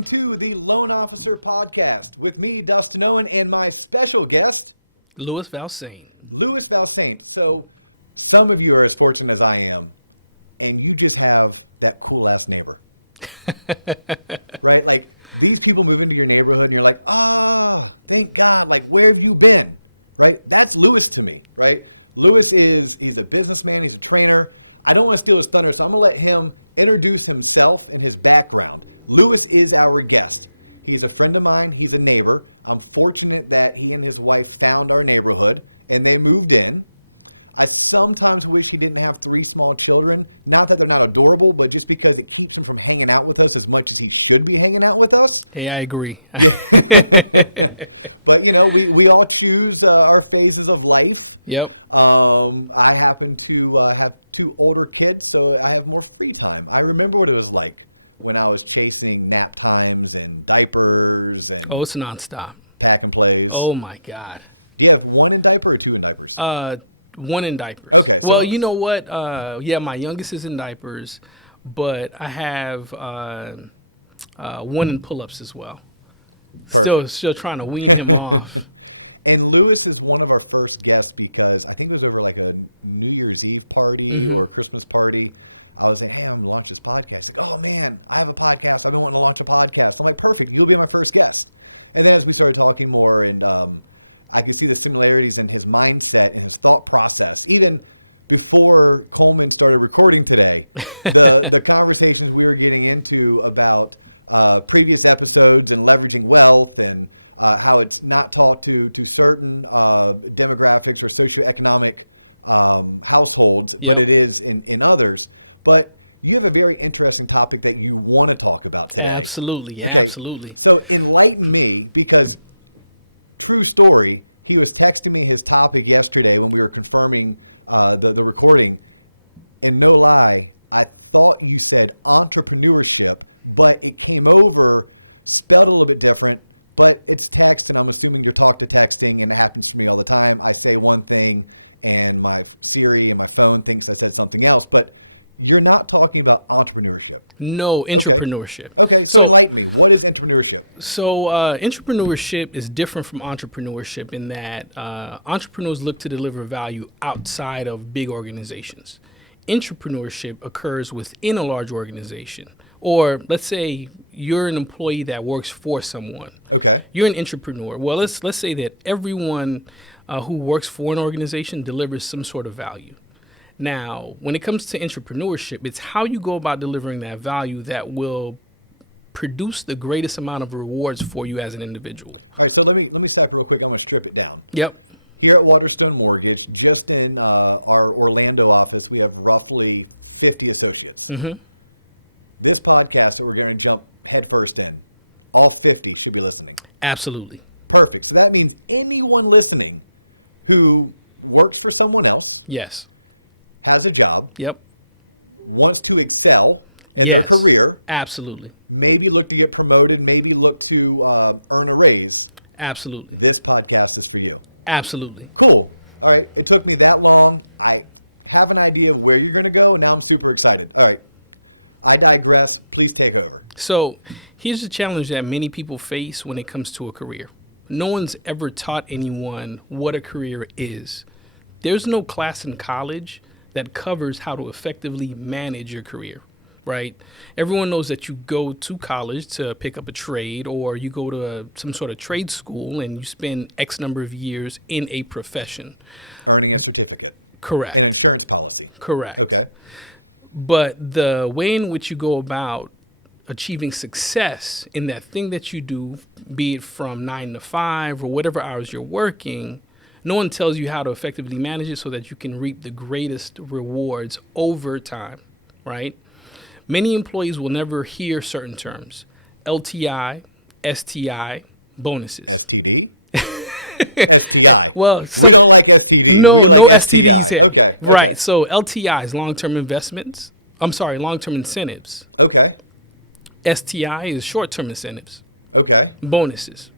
welcome to the Loan Officer Podcast with me, Dustin, and my special guest, Louis Valsaint. Louis Valsaint. So, some of you are as fortunate as I am, and you just have that cool-ass neighbor. Right? Like, these people move into your neighborhood, and you're like, oh, thank God, like, where have you been? Right? That's Louis to me, right? Louis he's a businessman, he's a trainer. I don't want to steal his thunder, so I'm going to let him introduce himself and his background. Louis is our guest. He's a friend of mine. He's a neighbor. I'm fortunate that he and his wife found our neighborhood, and they moved in. I sometimes wish he didn't have 3 small children. Not that they're not adorable, but just because it keeps him from hanging out with us as much as he should be hanging out with us. Hey, I agree. But, you know, we all choose our phases of life. Yep. I happen to have 2 older kids, so I have more free time. I remember what it was like when I was chasing nap times and diapers and Oh, it's nonstop. pack and plays. Oh my God. Do you have 1 in diaper or 2 in diapers? 1 in diapers. Okay. Well, you know what? Yeah, my youngest is in diapers, but I have 1 in pull-ups as well. Still trying to wean him off. And Louis is one of our first guests because I think it was over like a New Year's Eve party or a Christmas party. I was like, hey, I'm going to launch this podcast. He's like, oh, man, I have a podcast. I've been wanting to launch a podcast. I'm like, perfect. You'll be my first guest. And then as we started talking more, and I could see the similarities in his mindset and his thought process. Even before Coleman started recording today, the conversations we were getting into about previous episodes and leveraging wealth and how it's not taught to certain demographics or socioeconomic households, Yep. but it is in others. But you have a very interesting topic that you want to talk about. Right? Absolutely, absolutely. So enlighten me, because true story, he was texting me his topic yesterday when we were confirming the recording. And no lie, I thought you said entrepreneurship, but it came over spelled a little bit different. But it's text, and I'm assuming you're talking texting, and it happens to me all the time. I say one thing, and my Siri and my phone thinks I said something else. But you're not talking about entrepreneurship. No, intrapreneurship. Okay, So, enlighten me. What is entrepreneurship? So intrapreneurship is different from entrepreneurship in that entrepreneurs look to deliver value outside of big organizations. Intrapreneurship occurs within a large organization. Or let's say you're an employee that works for someone. Okay. You're an intrapreneur. Well, let's say that everyone who works for an organization delivers some sort of value. Now, when it comes to intrapreneurship, it's how you go about delivering that value that will produce the greatest amount of rewards for you as an individual. All right, so let me stop real quick. I'm going to strip it down. Yep. Here at Waterstone Mortgage, just in our Orlando office, we have roughly 50 associates. Mm-hmm. This podcast that we're going to jump headfirst in, all 50 should be listening. Absolutely. Perfect. So that means anyone listening who works for someone else, Yes. has a job, Yep. wants to excel in Yes. their career, Absolutely. maybe look to get promoted, maybe look to earn a raise, Absolutely. this podcast is for you. Absolutely. Cool. All right, it took me that long. I have an idea of where you're going to go, and now I'm super excited. All right, I digress. Please take over. So here's the challenge that many people face when it comes to a career. No one's ever taught anyone what a career is. There's no class in college that covers how to effectively manage your career, right? Everyone knows that you go to college to pick up a trade, or you go to some sort of trade school and you spend X number of years in a profession. Earning a certificate. Correct. An insurance policy. Correct. Okay. But the way in which you go about achieving success in that thing that you do, be it from 9 to 5 or whatever hours you're working, no one tells you how to effectively manage it so that you can reap the greatest rewards over time, right? Many employees will never hear certain terms: LTI, STI, bonuses. STD? STI. Well, We some don't like STDs. no We no like STDs here. Okay. Right. So LTIs, long-term investments. I'm sorry, long-term incentives. Okay. STI is short-term incentives, Okay. bonuses.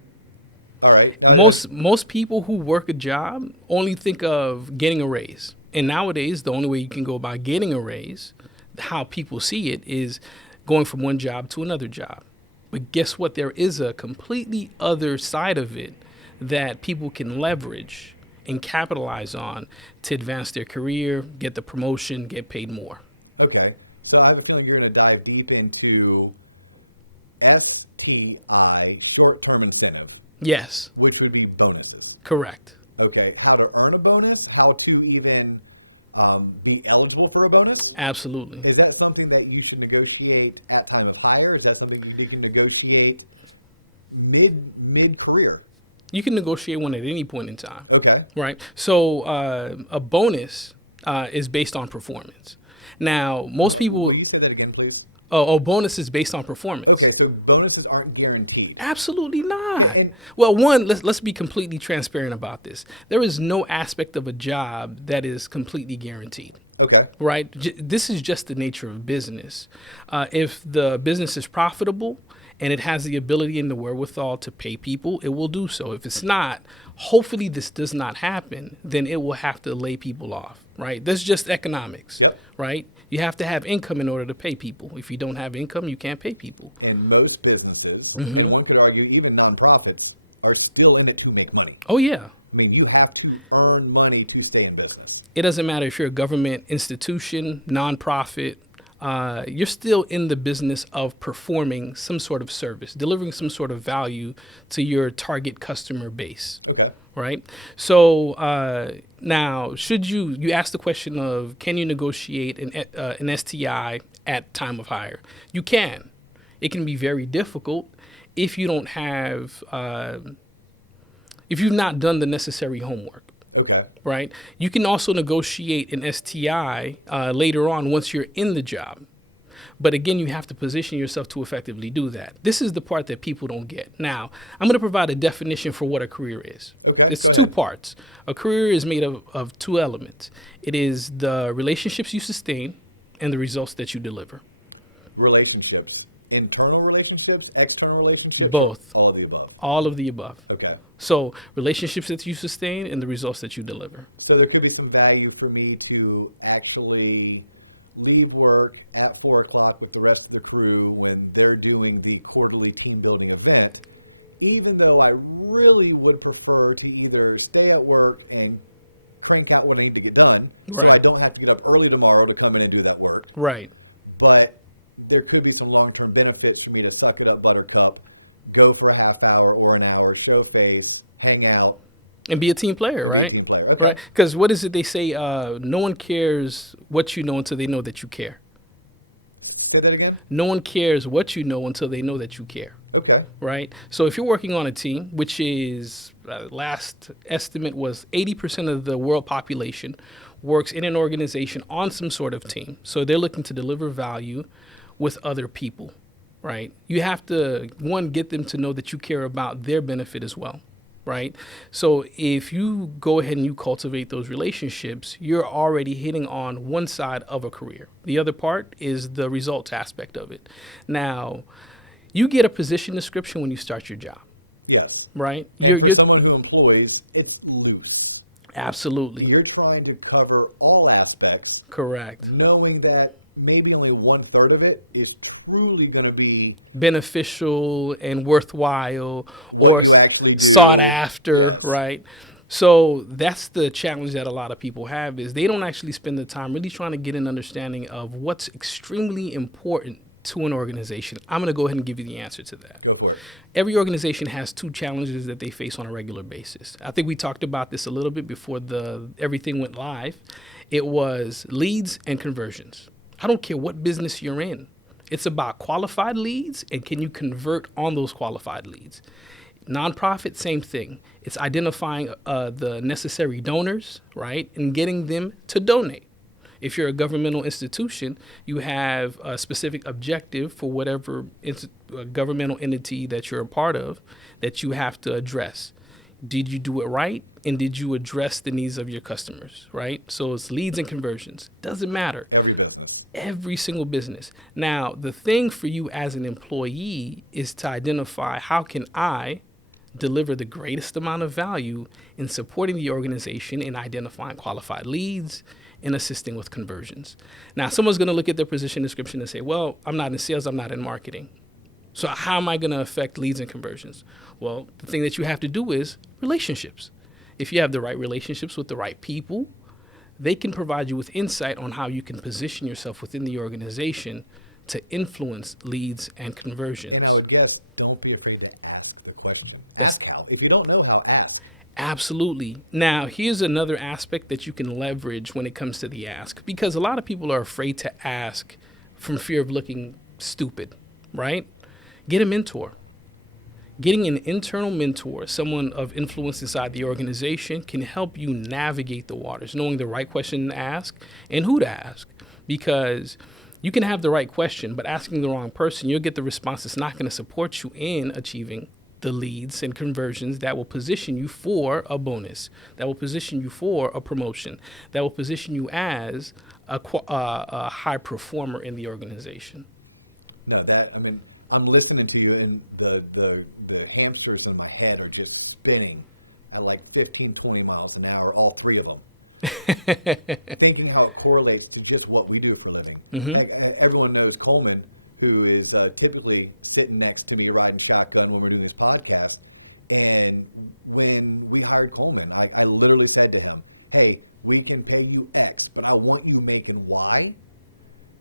All right. Most people who work a job only think of getting a raise. And nowadays, the only way you can go about getting a raise, how people see it, is going from one job to another job. But guess what? There is a completely other side of it that people can leverage and capitalize on to advance their career, get the promotion, get paid more. Okay. So I have a feeling you're going to dive deep into STI, short-term incentive. Yes. Which would be bonuses. Correct. Okay. How to earn a bonus, how to even be eligible for a bonus. Absolutely. Is that something that you should negotiate at time of hire? Is that something you can negotiate mid-career? You can negotiate one at any point in time. Okay. Right. So a bonus is based on performance. Now, most people. Will you say that again, please? Bonus is based on performance. Okay, so bonuses aren't guaranteed. Absolutely not. And Well, one, let's be completely transparent about this. There is no aspect of a job that is completely guaranteed. okay. Right? This is just the nature of business. If the business is profitable and it has the ability and the wherewithal to pay people, it will do so. If it's not, hopefully this does not happen, then it will have to lay people off, right? That's just economics, Yep. right? You have to have income in order to pay people. If you don't have income, you can't pay people. And most businesses, and one could argue even nonprofits, are still in it to make money. Oh, yeah. I mean, you have to earn money to stay in business. It doesn't matter if you're a government institution, nonprofit, you're still in the business of performing some sort of service, delivering some sort of value to your target customer base. Okay. Right. So now, should you ask the question of can you negotiate an STI at time of hire? You can. It can be very difficult if you don't have if you've not done the necessary homework. Okay. Right. You can also negotiate an STI later on once you're in the job. But again, you have to position yourself to effectively do that. This is the part that people don't get. Now, I'm going to provide a definition for what a career is. Okay, It's go two ahead. parts. A career is made of two elements. It is the relationships you sustain and the results that you deliver. Relationships. Internal relationships, external relationships? Both. All of the above. All of the above. Okay. So relationships that you sustain and the results that you deliver. So there could be some value for me to actually leave work at 4 o'clock with the rest of the crew when they're doing the quarterly team building event, even though I really would prefer to either stay at work and crank out what I need to get done, Right. so I don't have to get up early tomorrow to come in and do that work. Right. But there could be some long-term benefits for me to suck it up, buttercup, go for a half hour or an hour, show face, hang out. And be a team player, right? Team player. Okay. Right. Because what is it they say? No one cares what you know until they know that you care. Say that again? No one cares what you know until they know that you care. Okay. Right. So if you're working on a team, which is last estimate was 80% of the world population works in an organization on some sort of team. So they're looking to deliver value with other people. Right. You have to, one, get them to know that you care about their benefit as well. Right. So if you go ahead and you cultivate those relationships, you're already hitting on one side of a career. The other part is the results aspect of it. Now, you get a position description when you start your job, Yes. right? And for someone who employs, it's loose. Absolutely You're trying to cover all aspects, correct. knowing that maybe only 1/3 of it is truly going to be Beneficial and worthwhile What or you actually do. sought after, Yeah. right? So that's the challenge that a lot of people have is they don't actually spend the time really trying to get an understanding of what's extremely important to an organization. I'm going to go ahead and give you the answer to that. Go for it. Every organization has two challenges that they face on a regular basis. I think we talked about this a little bit before everything went live. It was leads and conversions. I don't care what business you're in. It's about qualified leads and can you convert on those qualified leads. Nonprofit, same thing. It's identifying the necessary donors, right, and getting them to donate. If you're a governmental institution, you have a specific objective for whatever governmental entity that you're a part of that you have to address. Did you do it right? And did you address the needs of your customers, right? So it's leads and conversions. Doesn't matter. Every business. Every single business. Now, the thing for you as an employee is to identify how can I deliver the greatest amount of value in supporting the organization in identifying qualified leads and assisting with conversions. Now, someone's going to look at their position description and say, well, I'm not in sales, I'm not in marketing. So how am I going to affect leads and conversions? Well, the thing that you have to do is relationships. If you have the right relationships with the right people, they can provide you with insight on how you can position yourself within the organization to influence leads and conversions. And I would guess, don't be afraid to ask the question. That's- If you don't know how, ask. Absolutely. Now, here's another aspect that you can leverage when it comes to the ask, because a lot of people are afraid to ask from fear of looking stupid, right? Get a mentor. Getting an internal mentor, someone of influence inside the organization, can help you navigate the waters, knowing the right question to ask and who to ask. Because you can have the right question, but asking the wrong person, you'll get the response that's not going to support you in achieving the leads and conversions that will position you for a bonus, that will position you for a promotion, that will position you as a high performer in the organization. No, I'm listening to you, and the hamsters in my head are just spinning at like 15, 20 miles an hour, all three of them. Thinking how it correlates to just what we do for a living. Mm-hmm. Like, everyone knows Coleman, who is typically sitting next to me riding shotgun when we're doing this podcast. And when we hired Coleman, I literally said to him, hey, we can pay you X, but I want you making Y.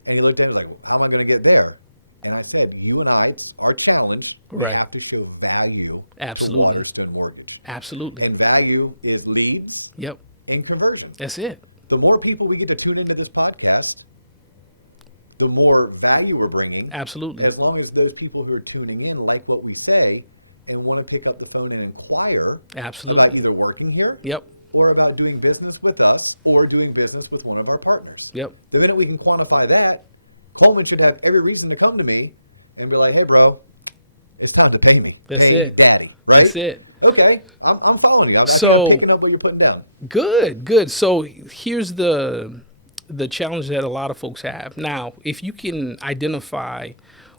And he looked at me like, how am I going to get there? And I said, you and I, our challenge, Right. have to show value. Absolutely. To Waterston Mortgage. Absolutely. And value is leads Yep. and conversions. That's it. The more people we get to tune into this podcast, the more value we're bringing. Absolutely. As long as those people who are tuning in like what we say and want to pick up the phone and inquire about Absolutely. either working here Yep. or about doing business with us or doing business with one of our partners. Yep. The minute we can quantify that, Coleman should have every reason to come to me and be like, hey, bro, it's time to pay me. That's Pay it. Daddy, right? That's it. Okay, I'm following you. I'm So- picking up what you're putting down. Good. So here's the challenge that a lot of folks have. Now, if you can identify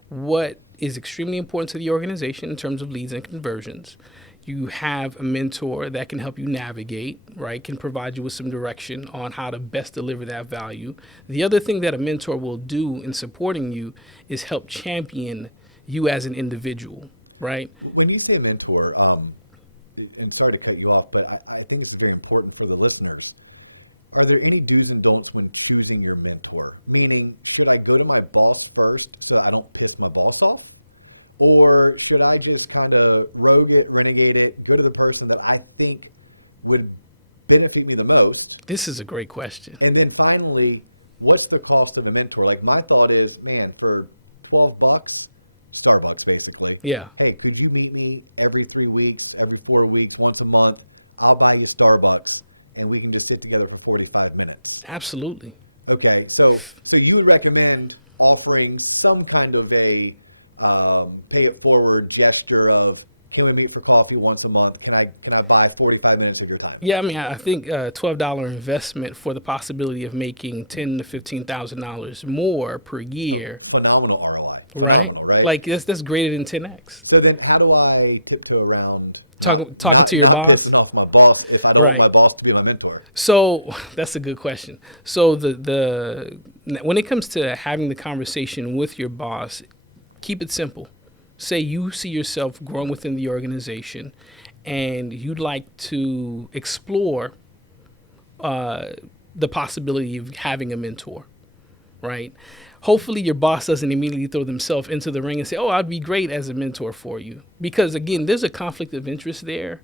what is extremely important to the organization in terms of leads and conversions, you have a mentor that can help you navigate, right? Can provide you with some direction on how to best deliver that value. The other thing that a mentor will do in supporting you is help champion you as an individual, right? When you say mentor, and sorry to cut you off, but I think it's very important for the listeners. Are there any do's and don'ts when choosing your mentor? Meaning, should I go to my boss first so I don't piss my boss off? Or should I just kind of rogue it, renegade it, go to the person that I think would benefit me the most? This is a great question. And then finally, what's the cost of the mentor? Like, my thought is, man, for $12, Starbucks basically. Yeah. Hey, could you meet me every 3 weeks, every 4 weeks, once a month? I'll buy you Starbucks, and we can just sit together for 45 minutes. Absolutely. Okay, so you would recommend offering some kind of a pay it forward gesture of, can we meet for coffee once a month? Can I buy 45 minutes of your time? Yeah, I mean, I think $12 investment for the possibility of making $10,000 to $15,000 more per year. Phenomenal ROI. Right? Phenomenal, right? Like that's greater than 10x. So then, how do I tiptoe around Talking to your boss? pissing off my boss if I don't Right. want my boss to be my mentor? So that's a good question. So the when it comes to having the conversation with your boss, keep it simple. Say you see yourself growing within the organization, and you'd like to explore the possibility of having a mentor, right? Hopefully your boss doesn't immediately throw themselves into the ring and say, oh, I'd be great as a mentor for you. Because, again, there's a conflict of interest there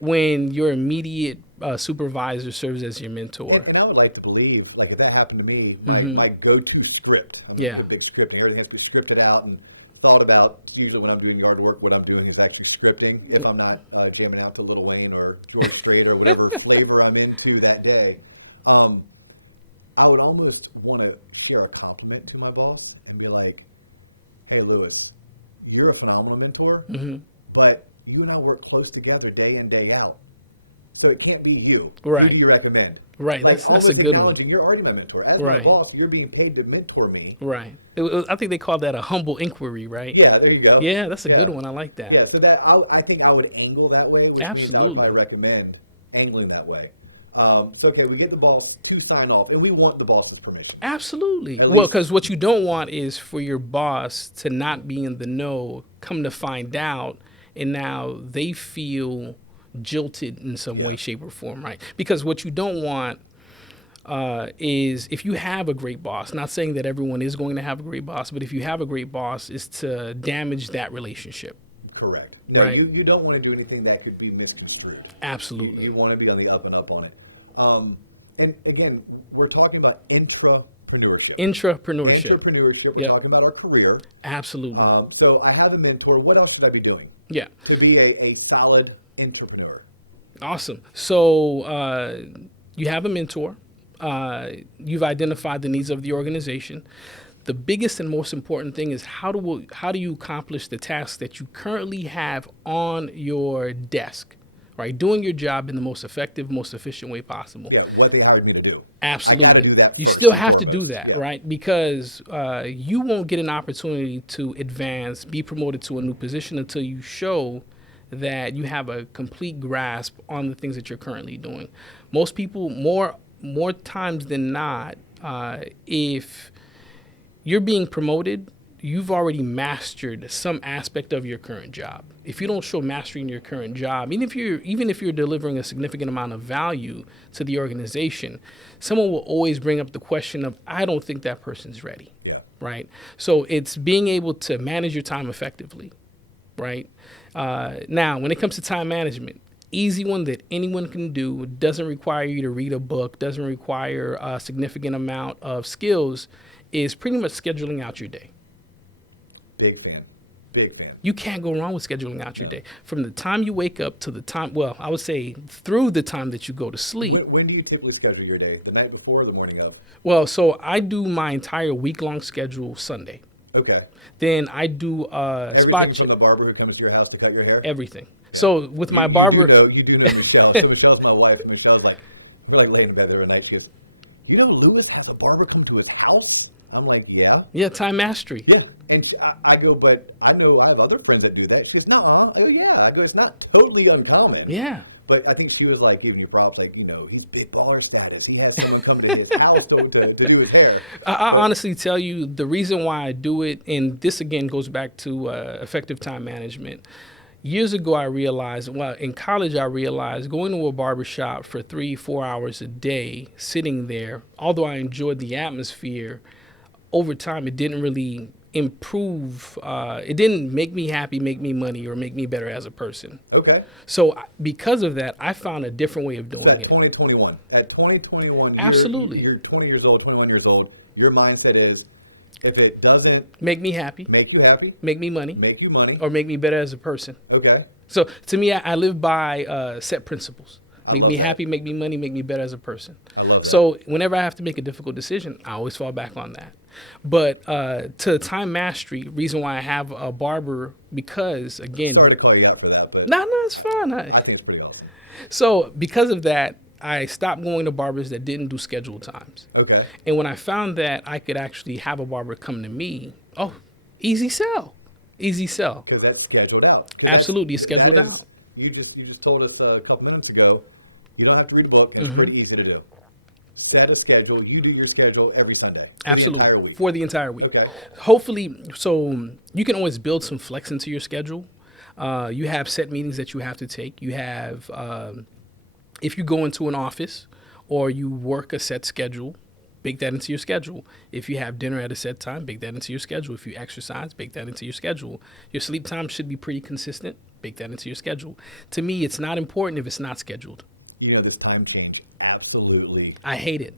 when your immediate supervisor serves as your mentor. And I would like to believe, like, if that happened to me, Mhm. my go-to script, Yeah. a big script, it has to be scripted out and thought about. Usually when I'm doing yard work, what I'm doing is actually scripting, if I'm not jamming out to Lil Wayne or George Strait or whatever flavor I'm into that day. I would almost want to share a compliment to my boss and be like, hey, Louis, you're a phenomenal mentor, Mhm. but you and I work close together day in, day out. So it can't be you. Right. Who do you recommend? Right, Like, that's a almost good one. acknowledging You're already my mentor. As Right. my boss, you're being paid to mentor me. Right. I think they call that a humble inquiry, right? Yeah, there you go. Yeah, that's a good Yeah. one. I like that. Yeah, so that I think I would angle that way. Which means Absolutely. I would recommend angling that way. So, okay, we get the boss to sign off, and we want the boss's permission. Absolutely. At Well, least- because what you don't want is for your boss to not be in the know, come to find out, and now they feel jilted in some way, shape, or form, right? Because what you don't want is if you have a great boss, not saying that everyone is going to have a great boss, but if you have a great boss, is to damage that relationship. Correct. No, Right. You don't want to do anything that could be misconstrued. Absolutely. You want to be on the up and up on it. And again, we're talking about intrapreneurship. Intrapreneurship. Intrapreneurship. We're Yep. talking about our career. Absolutely. So I have a mentor. What else should I be doing Yeah. to be a solid entrepreneur? Awesome. So you have a mentor. You've identified the needs of the organization. The biggest and most important thing is how do you accomplish the tasks that you currently have on your desk, right? Doing your job in the most effective, most efficient way possible. Yeah, what they hired me to do. Absolutely. I gotta do that You first still and have to do foremost. that, Yeah. right? Because you won't get an opportunity to advance, be promoted to a new position until you show that you have a complete grasp on the things that you're currently doing. Most people, more times than not, if you're being promoted, you've already mastered some aspect of your current job. If you don't show mastery in your current job, even if you're delivering a significant amount of value to the organization, someone will always bring up the question of, I don't think that person's ready. Yeah. Right? So it's being able to manage your time effectively, right? Now, when it comes to time management, easy one that anyone can do, doesn't require you to read a book, doesn't require a significant amount of skills, is pretty much scheduling out your day. Big fan. Big fan. You can't go wrong with scheduling out your day. From the time you wake up to the time, well, I would say through the time that you go to sleep. When do you typically schedule your day? The night before or the morning of? Well, so I do my entire week-long schedule Sunday. Okay. Then I do Everything spot check, from the barber who comes to your house to cut your hair? everything. So with my barber, You do know Michelle. So Michelle's my wife, and Michelle's like, we're like laying in bed the other night. She goes, you know Louis has a barber come to his house? I'm like, yeah. yeah, time mastery. Yeah. And I go, but I know I have other friends that do that. She goes, no. I go, yeah. I go, it's not totally uncommon. Yeah. But I think she was like giving you props, like, he's big baller status. He has someone come to his house to do his hair. I honestly tell you the reason why I do it, and this again goes back to effective time management. Years ago, I realized, well, in college, I realized going to a barbershop for 3-4 hours a day, sitting there, although I enjoyed the atmosphere, over time, it didn't really improve. It didn't make me happy, make me money, or make me better as a person. Okay. So because of that, I found a different way of doing So at it. 2021. At 2021, Absolutely. You're 20 years old, 21 years old. Your mindset is, if it doesn't Make me happy, make you happy, make me money, make you money, or make me better as a person. okay. So to me, I live by set principles. Make love me that. happy, make me money, make me better as a person. I love that. So whenever I have to make a difficult decision, I always fall back on that. But to time mastery, reason why I have a barber, because again, Sorry to call you out for that, but no, it's fine. I think it's pretty awesome. So because of that, I stopped going to barbers that didn't do scheduled times. Okay. And when I found that I could actually have a barber come to me, easy sell. Easy sell. Because that's scheduled out. Absolutely, it's scheduled That is- out. You just told us a couple minutes ago, you don't have to read a book. Mm-hmm. It's pretty easy to do. Set a schedule. You do your schedule every Sunday. For the entire Absolutely. week. For the entire week. Okay. Hopefully, so you can always build some flex into your schedule. You have set meetings that you have to take. You have, if you go into an office or you work a set schedule, bake that into your schedule. If you have dinner at a set time, bake that into your schedule. If you exercise, bake that into your schedule. Your sleep time should be pretty consistent. Bake that into your schedule. To me, it's not important if it's not scheduled. This time change. Absolutely. I hate it.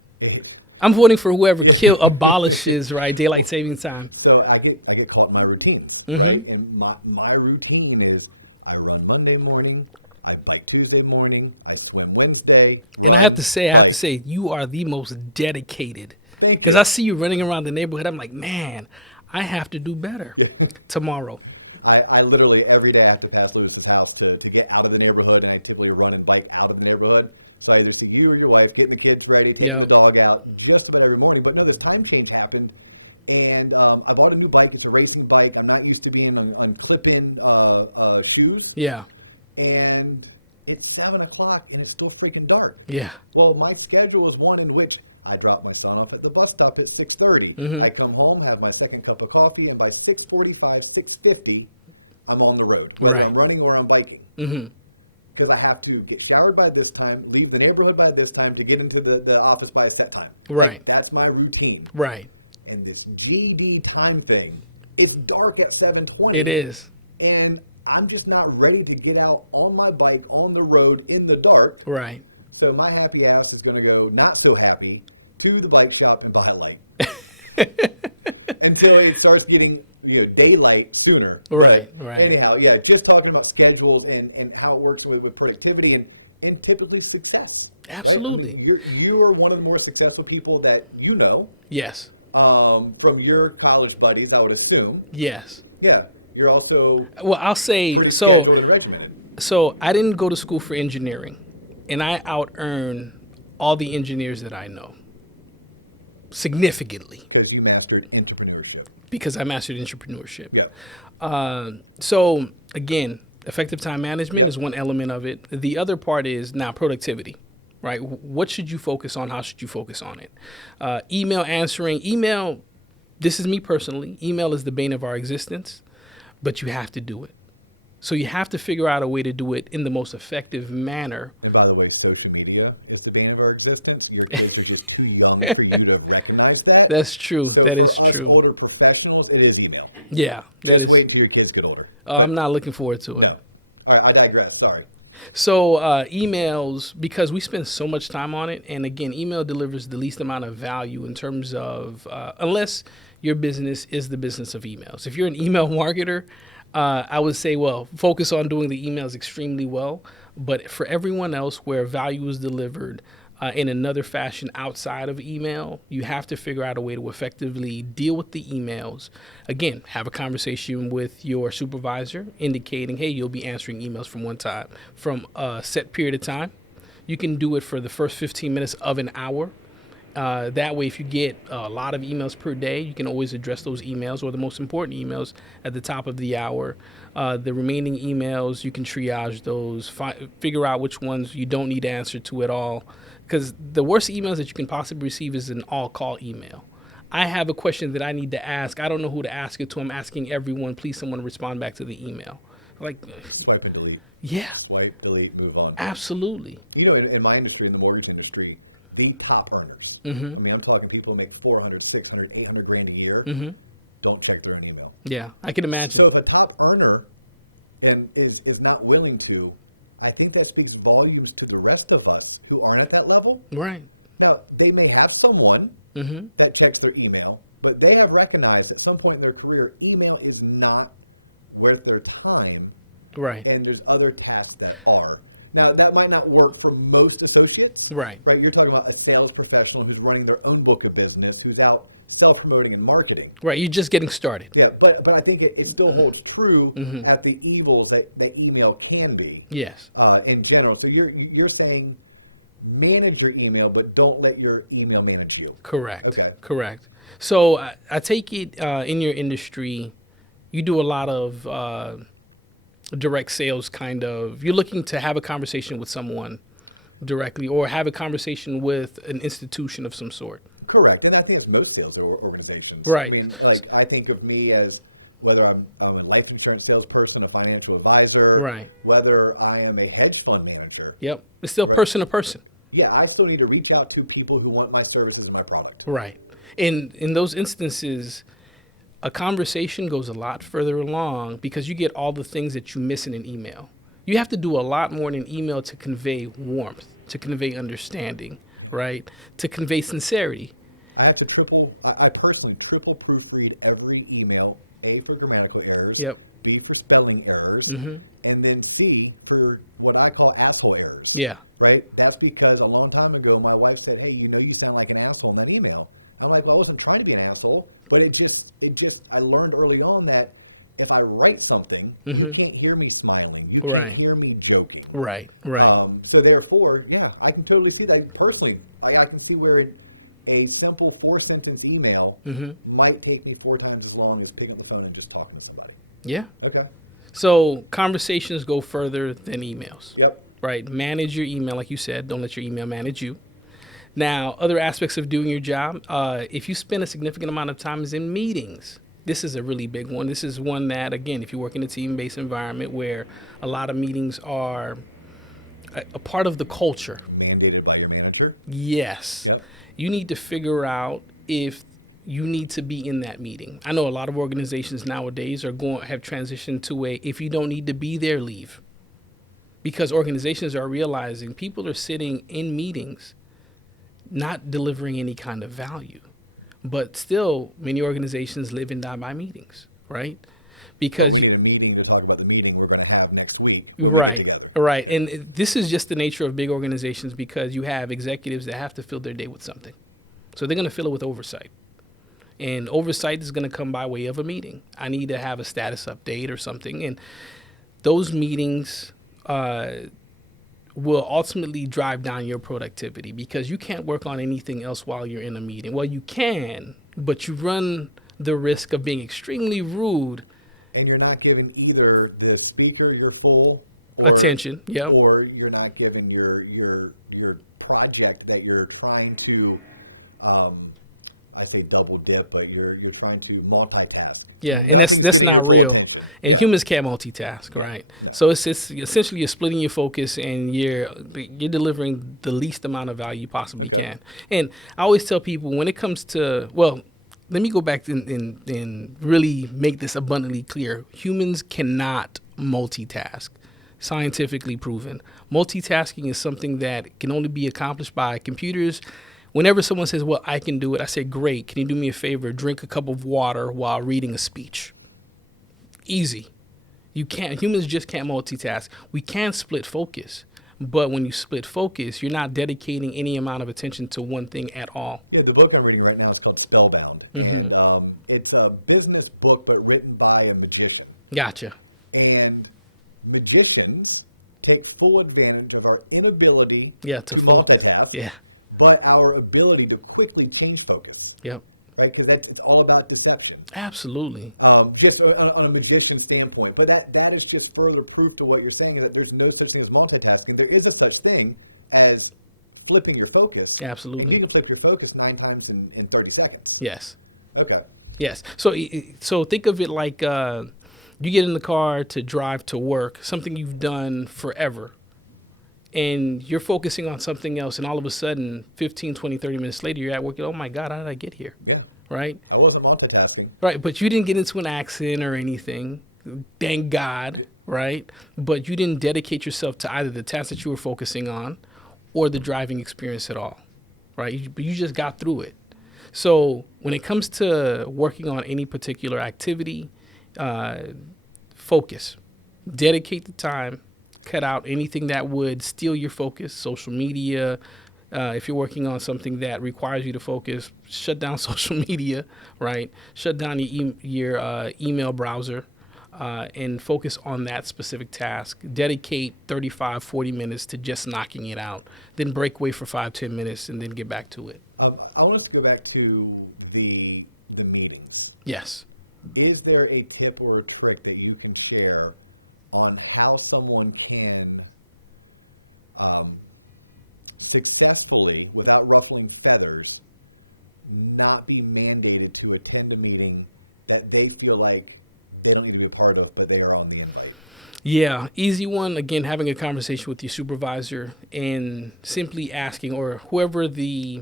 I'm voting for whoever abolishes daylight saving time. So I get caught in my routine. Mm-hmm. Right? And my routine is I run Monday morning, I bike Tuesday morning, I swim Wednesday. And I have to say, you are the most dedicated. Because I see you running around the neighborhood. I'm like, man, I have to do better tomorrow. I literally every day I have to pass Lewis's house to get out of the neighborhood, and I typically run and bike out of the neighborhood. So I just see you or your wife, get the kids ready, take the dog out, just about every morning. But no, this time change happened, and I bought a new bike. It's a racing bike. I'm not used to being on clip-in shoes. Yeah. And it's 7 o'clock and it's still freaking dark. Yeah. Well, my schedule is one in which I drop my son off at the bus stop at 6:30. Mm-hmm. I come home, have my second cup of coffee, and by 6:45, 6:50, I'm on the road. Whether Right. I'm running or I'm biking. Mm-hmm. Because I have to get showered by this time, leave the neighborhood by this time to get into the office by a set time. Right. That's my routine. Right. And this GD time thing, it's dark at 7:20. It is. And I'm just not ready to get out on my bike on the road in the dark. Right. So my happy ass is going to go not so happy to the bike shop and buy a light until it starts getting daylight sooner. Right. Right. Anyhow, yeah, just talking about schedules and how it works with productivity and typically success. Absolutely. Right? You are one of the more successful people that you know. Yes. From your college buddies, I would assume. Yes. Yeah, you're also. Well, I'll say pretty so. scheduled and regimented. So I didn't go to school for engineering, and I out-earn all the engineers that I know significantly Because you mastered entrepreneurship. because I mastered entrepreneurship. Yeah. So again, effective time management is one element of it. The other part is now productivity, right? What should you focus on? How should you focus on it? Email answering. Email, this is me personally. Email is the bane of our existence, but you have to do it. So you have to figure out a way to do it in the most effective manner. And by the way, social media is the bane of our existence. Your kids are just too young for you to recognize that. That's true. So That for is us true. older professionals, it is email. Yeah, that Just is. wait till your kids get older. I'm not looking forward to it. Yeah. All right, I digress. Sorry. So emails, because we spend so much time on it, and again, email delivers the least amount of value in terms of, unless your business is the business of emails. If you're an email marketer, I would say, well, focus on doing the emails extremely well. But for everyone else where value is delivered in another fashion outside of email, you have to figure out a way to effectively deal with the emails. Again, have a conversation with your supervisor indicating, hey, you'll be answering emails from a set period of time. You can do it for the first 15 minutes of an hour. That way, if you get a lot of emails per day, you can always address those emails or the most important emails at the top of the hour. The remaining emails, you can triage those, figure out which ones you don't need to answer to at all. Because the worst emails that you can possibly receive is an all-call email. I have a question that I need to ask. I don't know who to ask it to. I'm asking everyone, please someone respond back to the email. Like, Swipe and delete. yeah, Swipe, delete, move on. absolutely. You know, in my industry, in the mortgage industry, the top earners. Mm-hmm. I mean, I'm talking people who make 400, 600, 800 grand a year. Mm-hmm. Don't check their email. Yeah, I can imagine. So if a top earner is not willing to, I think that speaks volumes to the rest of us who aren't at that level. Right. Now, they may have someone Mm-hmm. that checks their email, but they have recognized at some point in their career, email is not worth their time, Right. and there's other tasks that are. Now, that might not work for most associates, Right. right? You're talking about a sales professional who's running their own book of business, who's out self-promoting and marketing. Right. You're just getting started. Yeah, but I think it still holds true Mhm. at the evils that email can be Yes. in general. So you're saying manage your email, but don't let your email manage you. Correct. Okay. Correct. So I take it in your industry, you do a lot of direct sales kind of. You're looking to have a conversation with someone directly or have a conversation with an institution of some sort. Correct, and I think it's most sales organizations. Right. I mean, like I think of me as whether I'm a life insurance salesperson, a financial advisor, Right. whether I am a hedge fund manager. Yep. It's still person to person. Yeah, I still need to reach out to people who want my services and my product. Right. In those instances, a conversation goes a lot further along because you get all the things that you miss in an email. You have to do a lot more in an email to convey warmth, to convey understanding, right? To convey sincerity. I personally triple proofread every email, A, for grammatical errors, Yep. B, for spelling errors, Mhm. and then C, for what I call asshole errors. Yeah. Right? That's because a long time ago, my wife said, hey, you sound like an asshole in that email. I'm like, well, I wasn't trying to be an asshole, but I learned early on that if I write something, you Mhm. can't hear me smiling. You Right. can't hear me joking. Right. Right. So therefore, yeah, I can totally see that. Personally, I can see where a simple 4-sentence email Mhm. might take me 4 times as long as picking up the phone and just talking to somebody. Yeah. Okay. So conversations go further than emails. Yep. right? Manage your email, like you said. Don't let your email manage you. Now, other aspects of doing your job, if you spend a significant amount of time in meetings, this is a really big one. This is one that, again, if you work in a team-based environment where a lot of meetings are a part of the culture. Mandated by your manager? Yes. Yep. You need to figure out if you need to be in that meeting. I know a lot of organizations nowadays have transitioned to if you don't need to be there, leave. Because organizations are realizing people are sitting in meetings not delivering any kind of value. But still, many organizations live and die by meetings, right? Because we need a meeting to talk about the meeting we're going to have next week. Right. And this is just the nature of big organizations because you have executives that have to fill their day with something. So they're going to fill it with oversight. And oversight is going to come by way of a meeting. I need to have a status update or something. And those meetings will ultimately drive down your productivity because you can't work on anything else while you're in a meeting. Well, you can, but you run the risk of being extremely rude. And you're not giving either the speaker your full attention. Yep. Or you're not giving your project that you're trying to, I say double dip, but you're trying to multitask. Yeah, and that's not real. And humans can't multitask, right? Yeah. So it's essentially you're splitting your focus and you're delivering the least amount of value you possibly can. And I always tell people when it comes to, let me go back and really make this abundantly clear. Humans cannot multitask. Scientifically proven. Multitasking is something that can only be accomplished by computers. Whenever someone says, well, I can do it, I say, great. Can you do me a favor? Drink a cup of water while reading a speech. Easy. You can't. Humans just can't multitask. We can split focus. But when you split focus, you're not dedicating any amount of attention to one thing at all. Yeah, the book I'm reading right now is called Spellbound. Mm-hmm. And it's a business book, but written by a magician. Gotcha. And magicians take full advantage of our inability to focus. Multitask, yeah. But our ability to quickly change focus. Yep. Right, because it's all about deception. Absolutely. Just on a magician's standpoint. But that is just further proof to what you're saying, that there's no such thing as multitasking. There is a such thing as flipping your focus. Absolutely. And you can flip your focus 9 times in 30 seconds. Yes. Okay. Yes. So think of it like you get in the car to drive to work, something you've done forever. And you're focusing on something else, and all of a sudden, 15, 20, 30 minutes later, you're at work, oh, my God, how did I get here? Yeah. Right? I wasn't multitasking. Right, but you didn't get into an accident or anything, thank God, right? But you didn't dedicate yourself to either the task that you were focusing on or the driving experience at all, right? You just got through it. So when it comes to working on any particular activity, focus. Dedicate the time. Cut out anything that would steal your focus, social media. If you're working on something that requires you to focus, shut down social media, right? Shut down your email browser and focus on that specific task. Dedicate 35, 40 minutes to just knocking it out. Then break away for 5, 10 minutes and then get back to it. I want us to go back to the meetings. Yes. Is there a tip or a trick that you can share on how someone can successfully, without ruffling feathers, not be mandated to attend a meeting that they feel like they don't need to be a part of, but they are on the invite? Yeah, easy one. Again, having a conversation with your supervisor and simply asking, or whoever the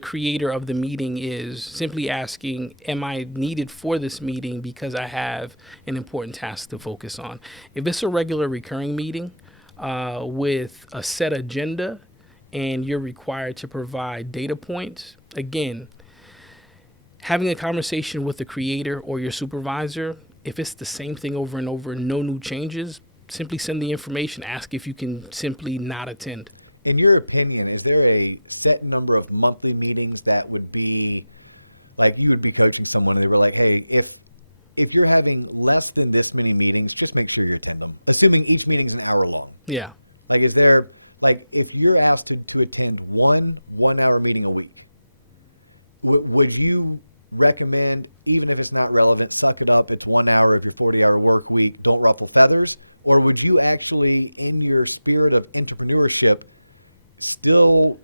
creator of the meeting is, simply asking, am I needed for this meeting because I have an important task to focus on? If it's a regular recurring meeting with a set agenda and you're required to provide data points, again, having a conversation with the creator or your supervisor, if it's the same thing over and over, no new changes, simply send the information, ask if you can simply not attend. In your opinion, is there a set number of monthly meetings that would be, like you would be coaching someone and they were like, hey, if you're having less than this many meetings, just make sure you attend them, assuming each meeting is an hour long. Yeah. Like, is there, like, if you're asked to attend one 1-hour meeting a week, would you recommend, even if it's not relevant, suck it up, it's 1 hour of your 40-hour work week, don't ruffle feathers? Or would you actually, in your spirit of entrepreneurship, still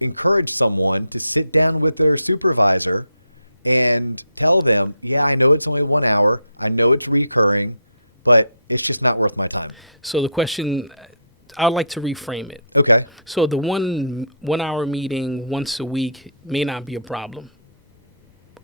encourage someone to sit down with their supervisor and tell them, yeah, I know it's only 1 hour, I know it's recurring, but it's just not worth my time? So the question, I'd like to reframe it. Okay. So the 1 hour meeting once a week may not be a problem.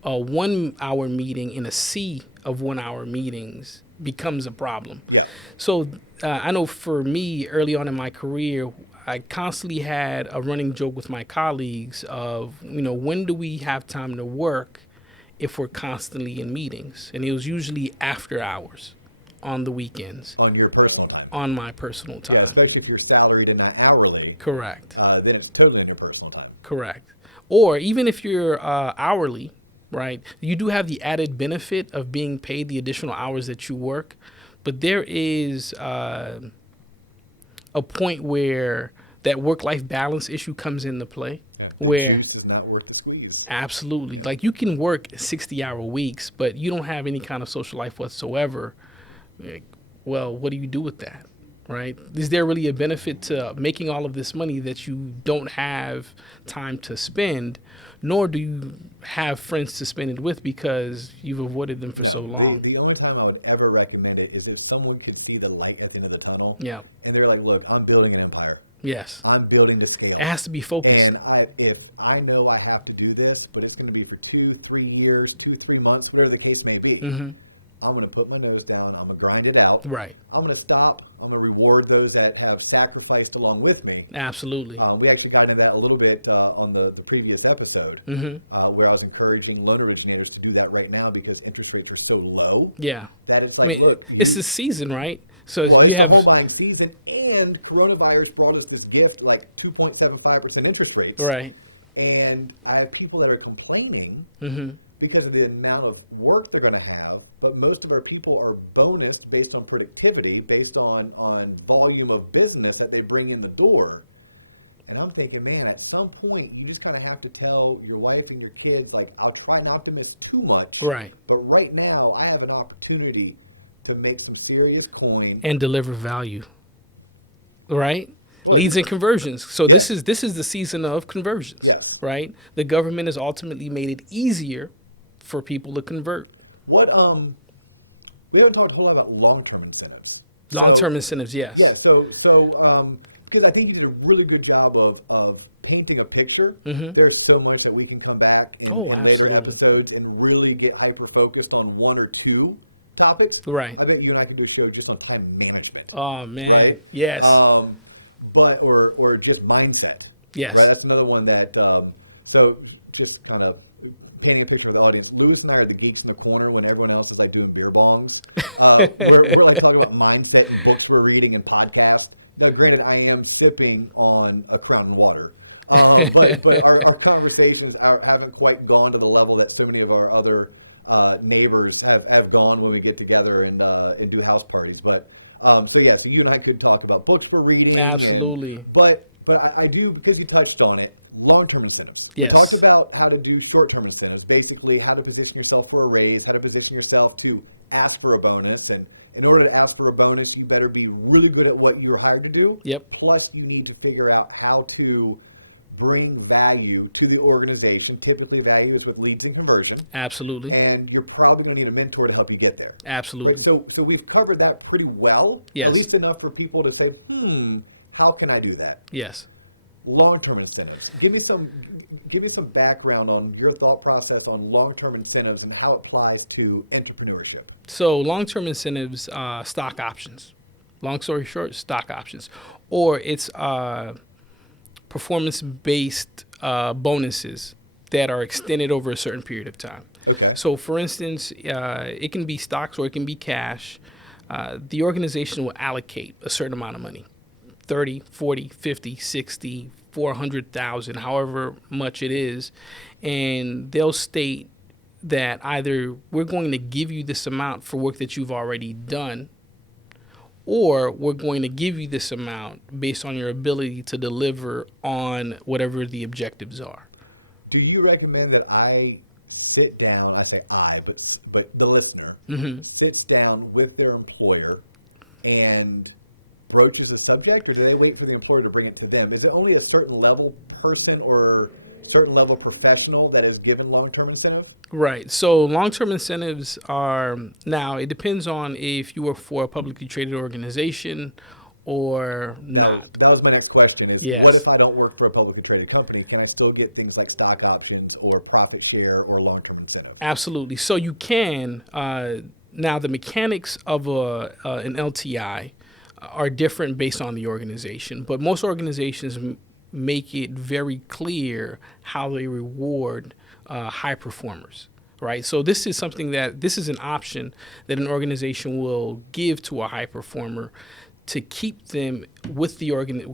A 1 hour meeting in a sea of 1 hour meetings becomes a problem. Yeah. So I know for me, early on in my career, I constantly had a running joke with my colleagues of, when do we have time to work if we're constantly in meetings? And it was usually after hours, on the weekends, On your personal time. on my personal Yeah, time. especially if you're salaried and not hourly, Correct. then it's totally your personal time. Correct. Or even if you're hourly, right, you do have the added benefit of being paid the additional hours that you work. But there is a point where that work-life balance issue comes into play, where It's not worth the squeeze. absolutely, like you can work 60-hour weeks, but you don't have any kind of social life whatsoever. Like, well, what do you do with that, right? Is there really a benefit to making all of this money that you don't have time to spend, nor do you have friends to spend it with because you've avoided them for so long? The only time I would ever recommend it is if someone could see the light at the end of the tunnel. Yeah. And they're like, look, I'm building an empire. Yes. I'm building this thing. It has to be focused. And if I know I have to do this, but it's going to be for 2-3 years, 2-3 months, whatever the case may be, Mm-hmm. I'm going to put my nose down. I'm going to grind it out. Right. I'm going to stop. I'm going to reward those that have sacrificed along with me. Absolutely. We actually got into that a little bit on the previous episode, where I was encouraging loan originators to do that right now because interest rates are so low Yeah. that it's I like, mean, look, it's the season, right? So well, you it's have the whole buying season, and coronavirus brought us this gift, like 2.75% interest rate. right. And I have people that are complaining Mm-hmm. because of the amount of work they're going to have, but most of our people are bonused based on productivity, based on volume of business that they bring in the door. And I'm thinking, man, at some point, you just kind of have to tell your wife and your kids, like, I'll try not to miss too much. Right. But right now, I have an opportunity to make some serious coin. And deliver value. Right? Leads and conversions. So this is the season of conversions. Yes. Right? The government has ultimately made it easier for people to convert. What we haven't talked a whole lot about long-term incentives. Long-term incentives, yes. Yeah, so because I think you did a really good job of painting a picture. Mhm. There's so much that we can come back in later Absolutely. episodes and really get hyper-focused on one or two topics. Right. I bet you and I can do a show just on time management. Oh man. Right? Yes. But or just mindset. Yes. That's another one that, so just kind of painting a picture of the audience. Louis and I are the geeks in the corner when everyone else is like doing beer bongs. We're like talking about mindset and books we're reading and podcasts. Now, granted, I am sipping on a Crown Water. But our conversations haven't quite gone to the level that so many of our other neighbors have gone when we get together and do house parties. But so you and I could talk about books we're reading. Absolutely. But I do, because you touched on it, long-term incentives. Yes. Talk about how to do short-term incentives, basically how to position yourself for a raise, how to position yourself to ask for a bonus. And in order to ask for a bonus, you better be really good at what you're hired to do. Yep. Plus, you need to figure out how to bring value to the organization. Typically, value is with leads and conversion. Absolutely. And you're probably going to need a mentor to help you get there. Absolutely. But so we've covered that pretty well. Yes. At least enough for people to say, how can I do that? Yes. Long-term incentives. Give me some background on your thought process on long-term incentives and how it applies to entrepreneurship. So long-term incentives, stock options. Long story short, stock options, or it's performance-based bonuses that are extended over a certain period of time. Okay. So, for instance, it can be stocks or it can be cash. The organization will allocate a certain amount of money, 30, 40, 50, 60, 400,000, however much it is, and they'll state that either we're going to give you this amount for work that you've already done, or we're going to give you this amount based on your ability to deliver on whatever the objectives are. Do you recommend that I sit down, I say I, but the listener sits down with their employer and broaches a subject, or do they wait for the employer to bring it to them? Is it only a certain level person or certain level professional that is given long-term incentive? Right. So long-term incentives are, now it depends on if you work for a publicly traded organization or not. That was my next question is, Yes. what if I don't work for a publicly traded company? Can I still get things like stock options or profit share or long-term incentive? Absolutely. So you can, now the mechanics of an LTI are different based on the organization, but most organizations make it very clear how they reward high performers, right? So this is an option that an organization will give to a high performer to keep them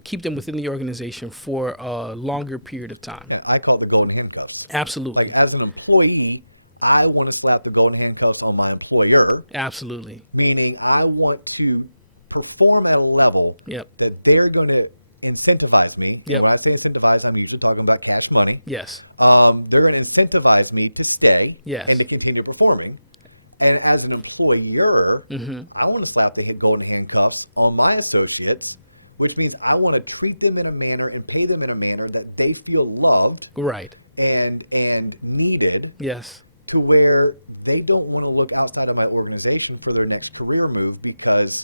keep them within the organization for a longer period of time. I call it the golden handcuffs. Absolutely. Like, as an employee, I want to slap the golden handcuffs on my employer. Absolutely. Meaning I want to perform at a level Yep. that they're going to incentivize me. Yep. When I say incentivize, I'm usually talking about cash money. Yes. They're going to incentivize me to stay Yes. and to continue performing. And as an employer, Mm-hmm. I want to slap the golden handcuffs on my associates, which means I want to treat them in a manner and pay them in a manner that they feel loved Right. and needed, Yes. to where they don't want to look outside of my organization for their next career move because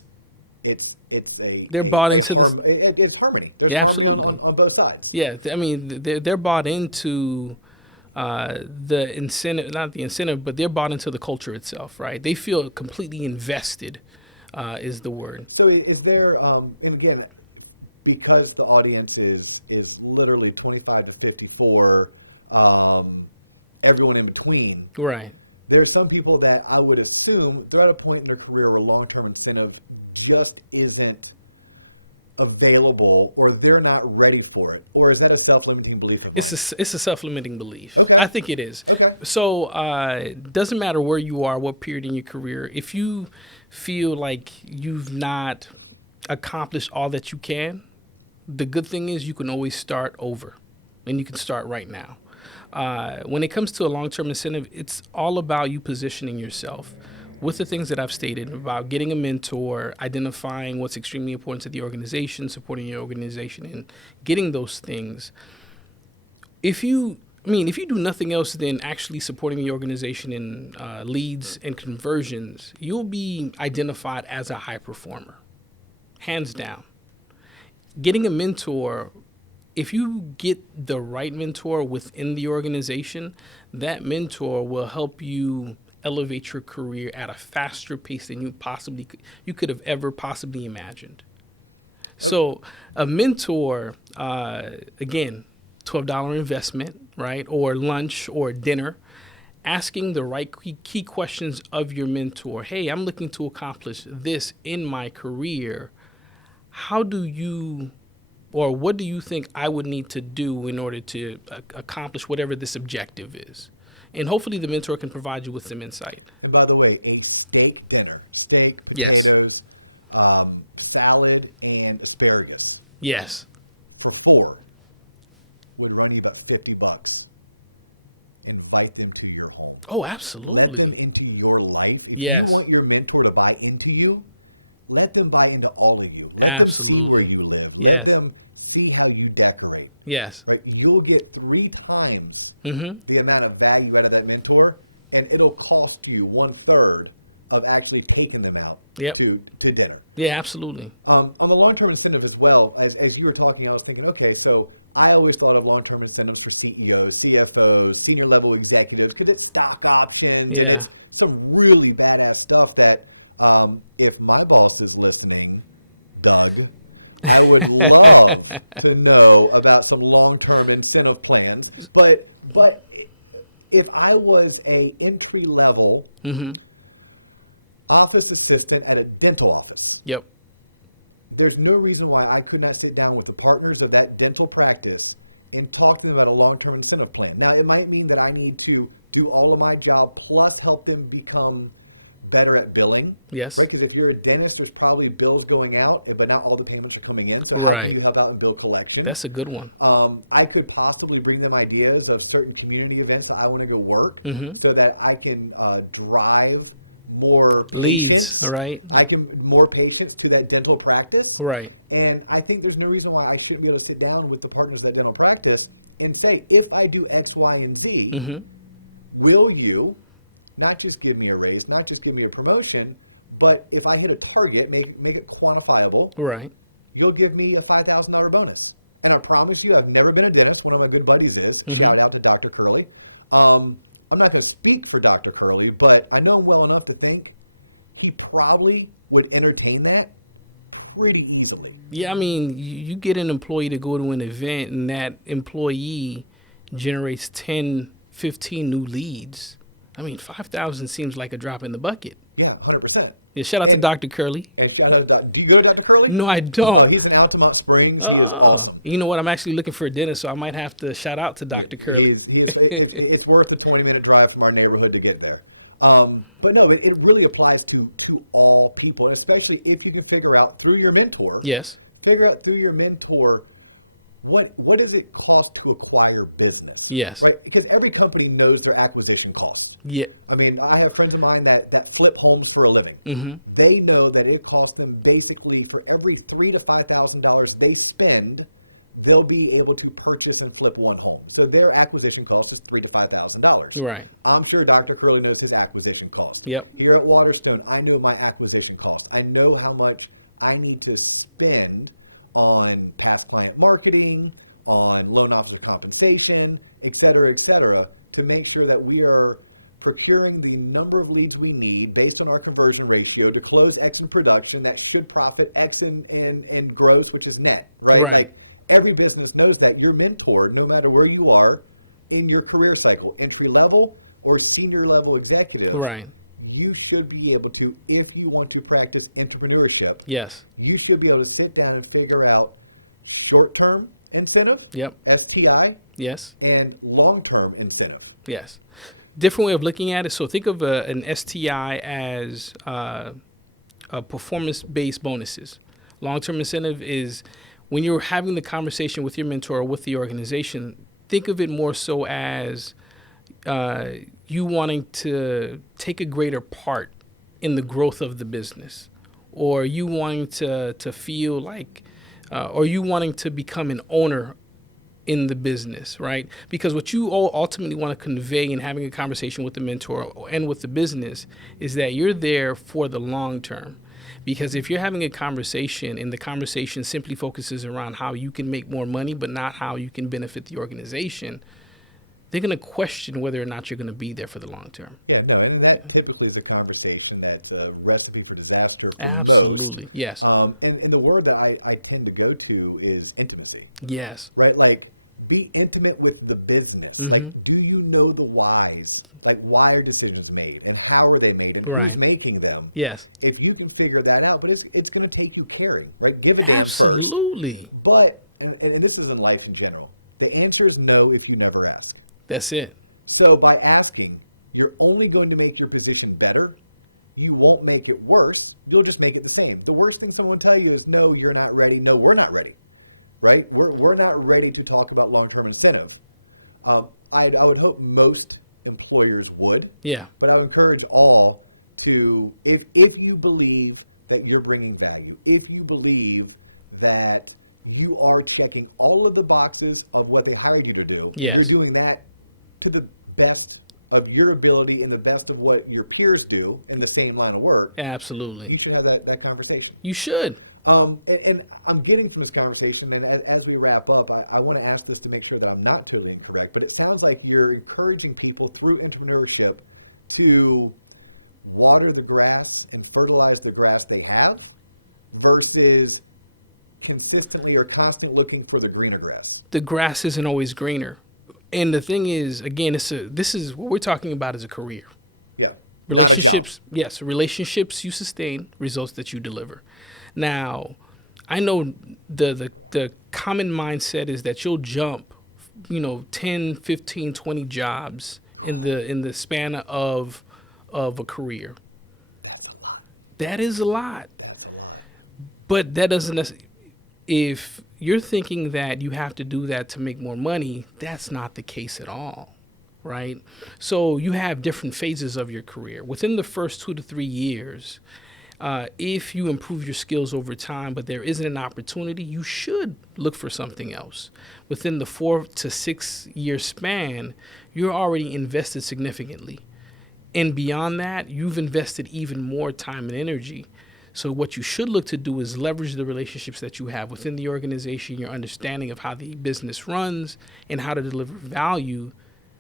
They're bought into this. It's harmony. There's Yeah, harmony absolutely. on both sides. Yeah, I mean, they're bought into the incentive, not the incentive, but they're bought into the culture itself, right? They feel completely invested, is the word. So is there, and again, because the audience is literally 25 to 54, everyone in between, Right. there's some people that I would assume they're at a point in their career where long-term incentive just isn't available, or they're not ready for it, or is that a self-limiting belief? It's a self-limiting belief. Okay. I think it is. Okay. So it doesn't matter where you are, what period in your career. If you feel like you've not accomplished all that you can, the good thing is you can always start over, and you can start right now. When it comes to a long-term incentive, it's all about you positioning yourself with the things that I've stated about getting a mentor, identifying what's extremely important to the organization, supporting your organization, and getting those things. If you do nothing else than actually supporting the organization in leads and conversions, you'll be identified as a high performer, hands down. Getting a mentor, if you get the right mentor within the organization, that mentor will help you elevate your career at a faster pace than you could have ever possibly imagined. So a mentor, again, $12 investment, right? Or lunch or dinner, asking the right key questions of your mentor. Hey, I'm looking to accomplish this in my career. How do you, or what do you think I would need to do in order to accomplish whatever this objective is? And hopefully the mentor can provide you with some insight. And by the way, a steak dinner, steak, Yes. potatoes, salad, and asparagus Yes. for 4 would run you about $50. Invite them to your home. Oh, Let them absolutely. into your life. If Yes. you want your mentor to buy into you, let them buy into all of you. Let Absolutely. them see where you live. Yes. Let them see how you decorate. Yes. Right? You'll get 3 times Mm-hmm. the amount of value out of that mentor, and it'll cost you 1/3 of actually taking them out Yep. to dinner. Yeah, absolutely. On the long-term incentive as well, as you were talking, I was thinking, okay, so I always thought of long-term incentives for CEOs, CFOs, senior level executives, because it's stock options. and Yeah. it's some really badass stuff that if my boss is listening, Doug, I would love to know about some long-term incentive plans. But if I was a entry-level Mm-hmm. office assistant at a dental office, Yep. there's no reason why I could not sit down with the partners of that dental practice and talk to them about a long-term incentive plan. Now, it might mean that I need to do all of my job plus help them become better at billing. Yes. Right? Because if you're a dentist, there's probably bills going out, but not all the payments are coming in. So Right. how can you help out in bill collection? That's a good one. I could possibly bring them ideas of certain community events that I want to go work so that I can drive more Leads, patients. right? I can more patients to that dental practice. Right. And I think there's no reason why I shouldn't be able to sit down with the partners of that dental practice and say, if I do X, Y, and Z, will you not just give me a raise, not just give me a promotion, but if I hit a target, make it quantifiable, Right. you'll give me a $5,000 bonus. And I promise you, I've never been a dentist. One of my good buddies is. Shout out to Dr. Curley. I'm not going to speak for Dr. Curley, but I know him well enough to think he probably would entertain that pretty easily. Yeah, I mean, you get an employee to go to an event and that employee generates 10, 15 new leads. I mean, 5,000 seems like a drop in the bucket. Yeah, 100%. Yeah, shout out to Dr. Curley. And shout out to, do you know Dr. Curley? No, I don't. He's in Altamont Springs. He is awesome. You know what? I'm actually looking for a dentist, so I might have to shout out to Dr. Curley. It's worth a 20-minute drive from our neighborhood to get there. But no, it really applies to all people, especially if you can figure out through your mentor. Yes. Figure out through your mentor what does it cost to acquire business. Yes. Right? Because every company knows their acquisition costs. Yeah. I mean, I have friends of mine that flip homes for a living. Mm-hmm. They know that it costs them basically for every $3,000 to $5,000 they spend, they'll be able to purchase and flip one home. So their acquisition cost is $3,000 to $5,000. Right. I'm sure Dr. Curley knows his acquisition cost. Yep. Here at Waterstone, I know my acquisition cost. I know how much I need to spend on past client marketing, on loan officer compensation, et cetera, to make sure that we are procuring the number of leads we need based on our conversion ratio to close X in production that should profit X in gross, which is net, right? Right. Like, every business knows that your mentor, no matter where you are in your career cycle, entry level or senior level executive, Right. you should be able to, if you want to practice entrepreneurship, Yes. you should be able to sit down and figure out short-term incentive, Yep. STI, Yes. and long-term incentive. Yes. Different way of looking at it. So think of an STI as performance-based bonuses. Long-term incentive is when you're having the conversation with your mentor or with the organization, think of it more so as you wanting to take a greater part in the growth of the business, or you wanting to feel like, or you wanting to become an owner in the business, right? Because what you all ultimately want to convey in having a conversation with the mentor and with the business is that you're there for the long term. Because if you're having a conversation and the conversation simply focuses around how you can make more money, but not how you can benefit the organization, they're going to question whether or not you're going to be there for the long term. Yeah, no, and that typically is a conversation that's a recipe for disaster. For Absolutely. Most. Yes. And the word that I tend to go to is intimacy. Yes. Right? Like, be intimate with the business. Mm-hmm. Like, do you know the whys? Like, why are decisions made? And how are they made? And Right. who's making them? Yes. If you can figure that out, but it's going to take you caring, right? Give it Absolutely. first. But, and this is in life in general, the answer is no if you never ask. That's it. So by asking, you're only going to make your position better. You won't make it worse. You'll just make it the same. The worst thing someone will tell you is, no, you're not ready. No, we're not ready. Right? We're not ready to talk about long-term incentive. I would hope most employers would. Yeah. But I would encourage all to, if you believe that you're bringing value, if you believe that you are checking all of the boxes of what they hired you to do, Yes. you're doing that to the best of your ability and the best of what your peers do in the same line of work, Absolutely. you should have that conversation. You should. And I'm getting from this conversation, and as we wrap up, I want to ask this to make sure that I'm not totally incorrect, but it sounds like you're encouraging people through entrepreneurship to water the grass and fertilize the grass they have versus consistently or constantly looking for the greener grass. The grass isn't always greener. And the thing is, again, this is what we're talking about as a career. Yeah. Relationships, yes, relationships you sustain, results that you deliver. Now, I know the common mindset is that you'll jump, 10, 15, 20 jobs in the span of a career. That is a lot. But that doesn't necessarily, if you're thinking that you have to do that to make more money, that's not the case at all, right? So you have different phases of your career. Within the first 2 to 3 years, if you improve your skills over time, but there isn't an opportunity, you should look for something else. Within the 4 to 6 year span, you're already invested significantly. And beyond that, you've invested even more time and energy. So what you should look to do is leverage the relationships that you have within the organization, your understanding of how the business runs and how to deliver value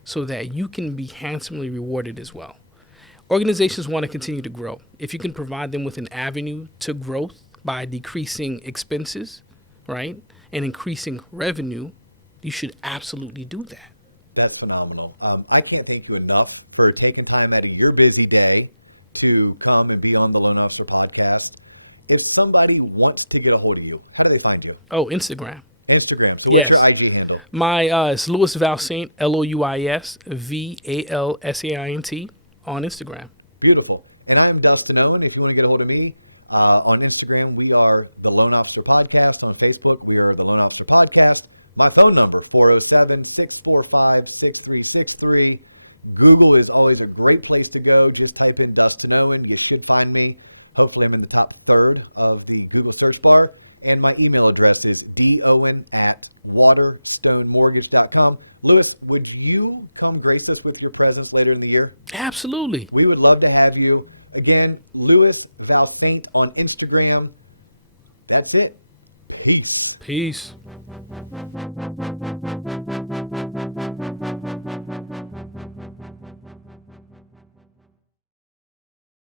so that you can be handsomely rewarded as well. Organizations want to continue to grow. If you can provide them with an avenue to growth by decreasing expenses, right, and increasing revenue, you should absolutely do that. That's phenomenal. I can't thank you enough for taking time out of your busy day to come and be on the Loan Officer Podcast. If somebody wants to get a hold of you, how do they find you? Oh, Instagram. Instagram. So Yes. what's your IG handle? My it's Louis Valsaint, LouisValsaint on Instagram. Beautiful. And I am Dustin Owen. If you want to get a hold of me, on Instagram, we are the Loan Officer Podcast. On Facebook, we are the Loan Officer Podcast. My phone number, 407-645-6363. Google is always a great place to go. Just type in Dustin Owen. You should find me. Hopefully I'm in the top third of the Google search bar. And my email address is dowen@waterstonemortgage.com. Louis, would you come grace us with your presence later in the year? Absolutely. We would love to have you. Again, Louis Valsaint on Instagram. That's it. Peace. Peace.